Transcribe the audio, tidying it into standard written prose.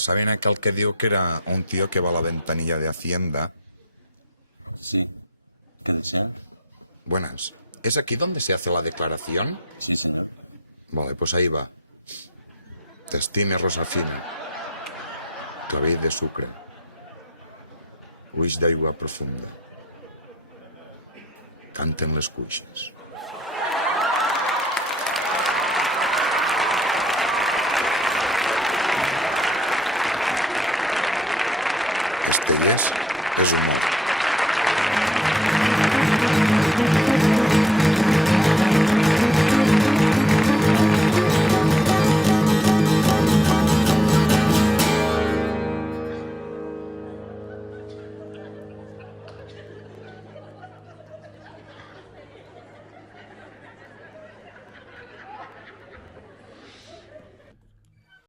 ¿saben aquel que diu que era un tío que va a la ventanilla de Hacienda? Sí. ¿Pensar? Buenas. ¿Es aquí donde se hace la declaración? Sí, sí. Vale, pues ahí va. Testine Rosafina. Clavell de sucre. Ulls d'aigua profunda. Canten les cuixes. Estellers és humor.